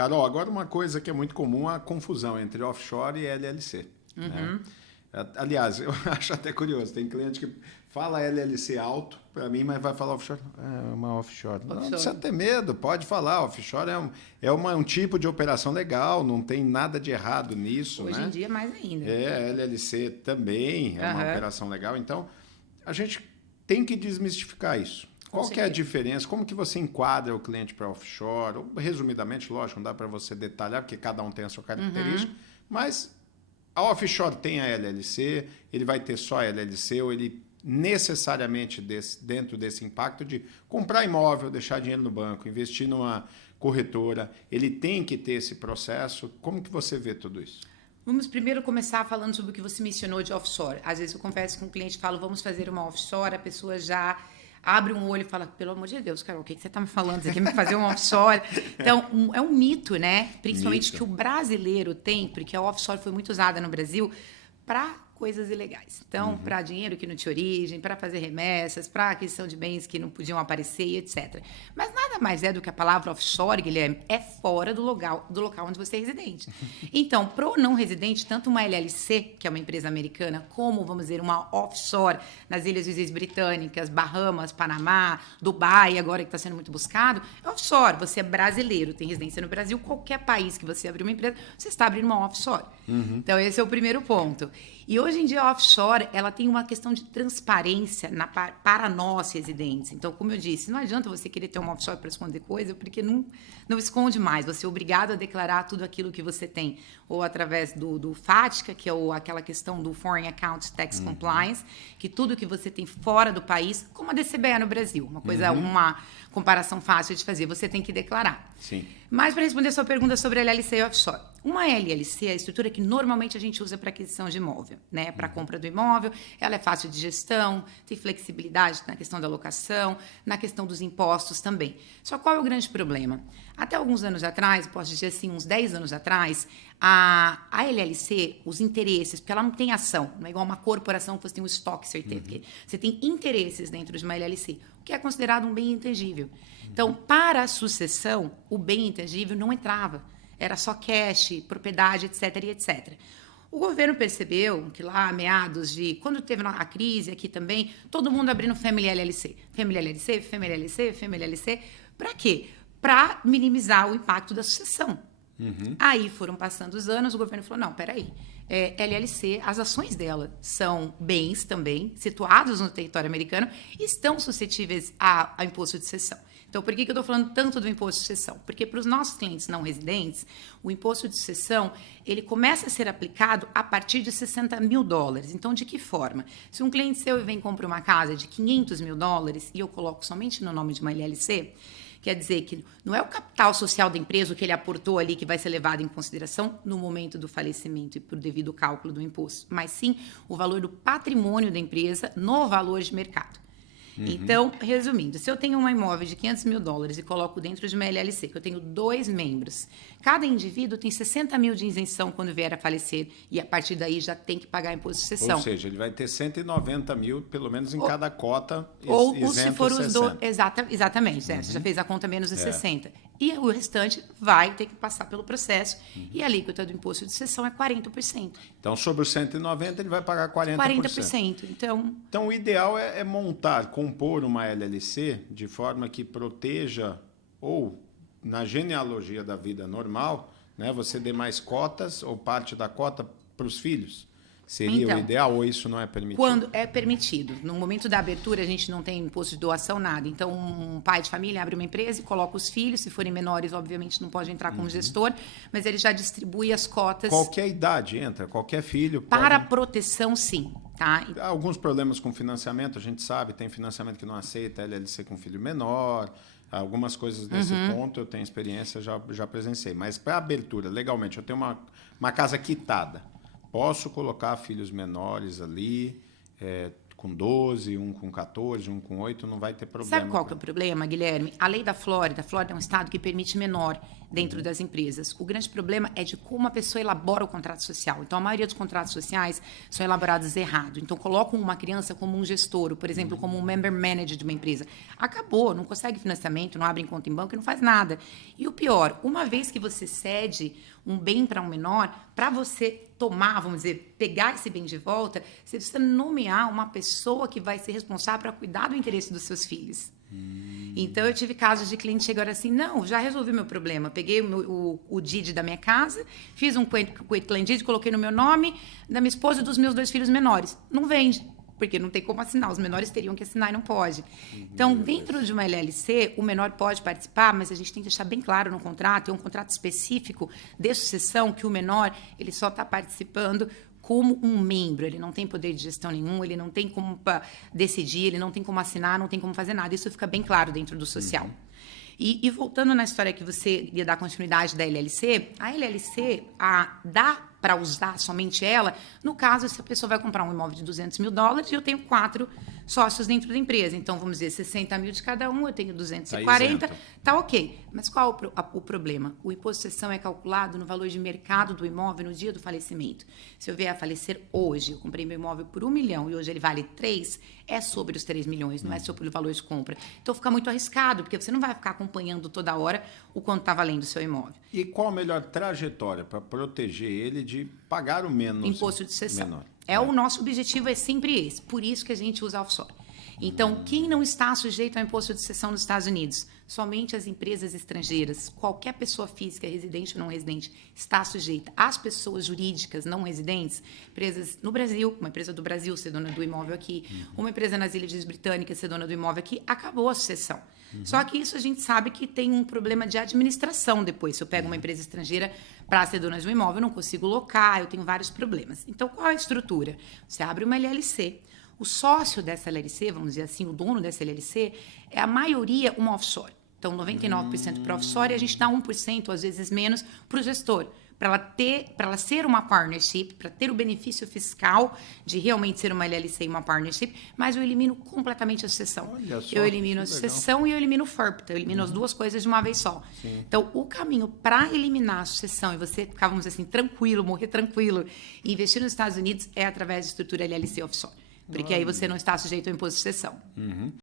Carol, agora uma coisa que é muito comum, a confusão entre offshore e LLC. Né? Aliás, eu acho até curioso, tem cliente que fala LLC alto para mim, mas vai falar offshore. É uma offshore. Não precisa ter medo, pode falar. Offshore um tipo de operação legal, não tem nada de errado nisso. Hoje em dia, mais ainda. LLC também é uma operação legal. Então, a gente tem que desmistificar isso. Qual que é a diferença? Como que você enquadra o cliente para offshore? Ou, resumidamente, lógico, não dá para você detalhar, porque cada um tem a sua característica, mas a offshore tem a LLC, ele vai ter só a LLC, ou ele necessariamente dentro desse impacto de comprar imóvel, deixar dinheiro no banco, investir numa corretora, ele tem que ter esse processo. Como que você vê tudo isso? Vamos primeiro começar falando sobre o que você mencionou de offshore. Às vezes eu converso com um cliente e falo, vamos fazer uma offshore, a pessoa já abre um olho e fala, pelo amor de Deus, Carol, o que você está me falando? Você quer me fazer um offshore? Então, é um mito, né? Principalmente que o brasileiro tem, porque a offshore foi muito usada no Brasil para coisas ilegais. Então, para dinheiro que não tinha origem, para fazer remessas, para aquisição de bens que não podiam aparecer e etc. Mas nada mais é do que a palavra offshore, Guilherme, é fora do local onde você é residente. Então, para o não residente, tanto uma LLC, que é uma empresa americana, como, vamos dizer, uma offshore nas Ilhas Britânicas, Bahamas, Panamá, Dubai, agora que está sendo muito buscado, é offshore. Você é brasileiro, tem residência no Brasil, qualquer país que você abrir uma empresa, você está abrindo uma offshore. Então, esse é o primeiro ponto. E hoje em dia a offshore, ela tem uma questão de transparência para nós residentes. Então, como eu disse, não adianta você querer ter uma offshore para esconder coisa, porque não esconde mais. Você é obrigado a declarar tudo aquilo que você tem, ou através do FATCA, que é aquela questão do Foreign Account Tax Compliance, que tudo que você tem fora do país, como a DCBE no Brasil, uma coisa, uma comparação fácil de fazer, você tem que declarar. Sim. Mas para responder a sua pergunta sobre LLC e offshore, uma LLC é a estrutura que normalmente a gente usa para aquisição de imóvel, né? Para compra do imóvel, ela é fácil de gestão, tem flexibilidade na questão da locação, na questão dos impostos também. Só qual é o grande problema? Até alguns anos atrás, posso dizer assim, uns 10 anos atrás, a LLC, os interesses, porque ela não tem ação, não é igual uma corporação que você tem um stock certificate. Você tem interesses dentro de uma LLC, o que é considerado um bem intangível. Então, para a sucessão, o bem intangível não entrava. Era só cash, propriedade, etc, e etc. O governo percebeu que lá, meados de... Quando teve a crise aqui também, todo mundo abrindo Family LLC. Family LLC, Family LLC, Family LLC. Para quê? Para minimizar o impacto da sucessão. Aí foram passando os anos, o governo falou, não, peraí, LLC, as ações dela são bens também, situados no território americano, e estão suscetíveis a imposto de sucessão. Então, por que eu estou falando tanto do imposto de sucessão? Porque para os nossos clientes não residentes, o imposto de sucessão, ele começa a ser aplicado a partir de $60 mil. Então, de que forma? Se um cliente seu vem e compra uma casa de $500 mil e eu coloco somente no nome de uma LLC, quer dizer que não é o capital social da empresa, o que ele aportou ali, que vai ser levado em consideração no momento do falecimento e para o devido cálculo do imposto, mas sim o valor do patrimônio da empresa no valor de mercado. Então, resumindo, se eu tenho um imóvel de $500 mil e coloco dentro de uma LLC, que eu tenho 2 membros, cada indivíduo tem 60 mil de isenção quando vier a falecer e a partir daí já tem que pagar imposto de sucessão. Ou seja, ele vai ter 190 mil, pelo menos em cada cota, ou isento se for os 60. Exatamente, né? Você já fez a conta menos de 60. E o restante vai ter que passar pelo processo e a alíquota do imposto de sucessão é 40%. Então, sobre os 190, ele vai pagar 40%. 40%. Então, o ideal é compor uma LLC de forma que proteja, ou na genealogia da vida normal, né, você dê mais cotas ou parte da cota para os filhos. Seria o ideal ou isso não é permitido? Quando é permitido. No momento da abertura, a gente não tem imposto de doação, nada. Então, um pai de família abre uma empresa e coloca os filhos. Se forem menores, obviamente, não pode entrar como gestor, mas ele já distribui as cotas. Qualquer idade entra, qualquer filho. Para proteção, sim. Tá? Há alguns problemas com financiamento, a gente sabe, tem financiamento que não aceita LLC com filho menor. Algumas coisas nesse ponto eu tenho experiência, já presenciei. Mas para abertura, legalmente, eu tenho uma casa quitada. Posso colocar filhos menores ali, com 12, um com 14, um com 8, não vai ter problema. Sabe qual que é o problema, Guilherme? A lei da Flórida é um estado que permite menor dentro das empresas. O grande problema é de como a pessoa elabora o contrato social. Então, a maioria dos contratos sociais são elaborados errado. Então, colocam uma criança como um gestor, por exemplo, como um member manager de uma empresa. Acabou, não consegue financiamento, não abre conta em banco e não faz nada. E o pior, uma vez que você cede um bem para um menor, para você tomar, vamos dizer, pegar esse bem de volta, você precisa nomear uma pessoa que vai ser responsável para cuidar do interesse dos seus filhos. Então, eu tive casos de clientes que chegaram assim, não, já resolvi meu problema. Peguei o DID da minha casa, fiz um Quitclaim DID, coloquei no meu nome, da minha esposa e dos meus 2 filhos menores. Não vende, porque não tem como assinar. Os menores teriam que assinar e não pode. Então, dentro de uma LLC, o menor pode participar, mas a gente tem que deixar bem claro no contrato, é um contrato específico de sucessão, que o menor ele só está participando como um membro, ele não tem poder de gestão nenhum, ele não tem como decidir, ele não tem como assinar, não tem como fazer nada. Isso fica bem claro dentro do social. E voltando na história que você ia dar continuidade da LLC, a LLC dá para usar somente ela, no caso, se a pessoa vai comprar um imóvel de $200 mil e eu tenho 4 sócios dentro da empresa. Então, vamos dizer, 60 mil de cada um, eu tenho 240, tá ok. Mas qual o problema? O imposto de sucessão é calculado no valor de mercado do imóvel no dia do falecimento. Se eu vier a falecer hoje, eu comprei meu imóvel por 1 milhão e hoje ele vale 3, é sobre os 3 milhões, não é sobre o valor de compra. Então, fica muito arriscado, porque você não vai ficar acompanhando toda hora o quanto está valendo o seu imóvel. E qual a melhor trajetória para proteger ele de pagar o menos imposto de sucessão? Menor. O nosso objetivo é sempre esse, por isso que a gente usa offshore. Então, quem não está sujeito ao imposto de sucessão nos Estados Unidos? Somente as empresas estrangeiras. Qualquer pessoa física, residente ou não residente, está sujeita. As pessoas jurídicas não residentes, empresas no Brasil, uma empresa do Brasil ser dona do imóvel aqui, uma empresa nas Ilhas Britânicas ser dona do imóvel aqui, acabou a sucessão. Só que isso a gente sabe que tem um problema de administração depois. Se eu pego uma empresa estrangeira para ser dona de um imóvel, eu não consigo locar, eu tenho vários problemas. Então, qual é a estrutura? Você abre uma LLC. O sócio dessa LLC, vamos dizer assim, o dono dessa LLC, é a maioria uma offshore. Então, 99% para offshore e a gente dá 1%, às vezes menos, para o gestor. Para ela ser uma partnership, para ter o benefício fiscal de realmente ser uma LLC e uma partnership, mas eu elimino completamente a sucessão. Eu elimino a sucessão e eu elimino o FERP. Eu elimino as duas coisas de uma vez só. Sim. Então, o caminho para eliminar a sucessão e você ficar, vamos dizer assim, tranquilo, morrer tranquilo e investir nos Estados Unidos é através da estrutura LLC offshore. Porque aí você não está sujeito ao imposto de sucessão.